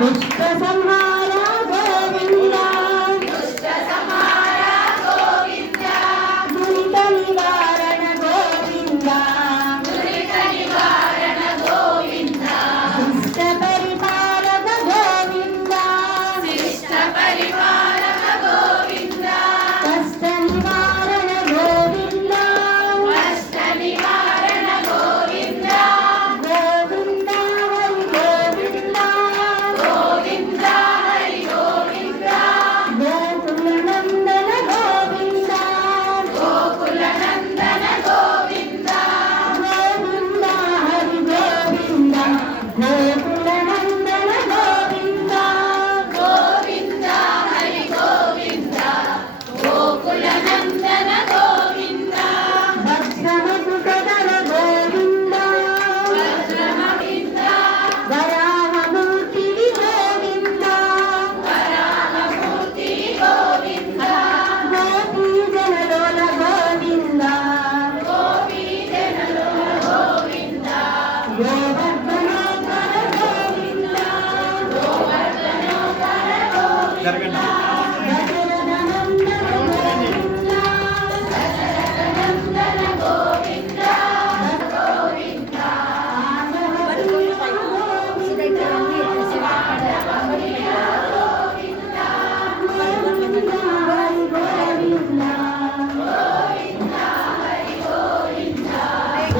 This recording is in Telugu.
దుష్ట సంహార గోవింద దుష్ట సంహార గోవింద దురిత నివారణ గోవింద దురిత నివారణ గోవింద శిష్ట పరిపాలక గోవింద శిష్ట పరిపాలక గోవింద కష్ట నివారణ గోవింద కష్ట నివారణ గోవింద గోవింద హరి గోవింద గోవింద హరి గోవింద గోకుల నందన గోవింద గోకుల నందన గోవింద గోవింద హరి గోవింద గోకుల నందన గోవింద గోవింద హరి గోవింద గోకుల నందన గోవింద భద్రమకుటధర గోవింద భద్రమవింద వరాహమూర్తి గోవింద వరాహమూర్తి గోవింద గోపీ జనలోల గోవింద గోపీ జనలోల గోవింద గోవర్ధనోత్తర గోవింద గోవర్ధనోత్తర గోవింద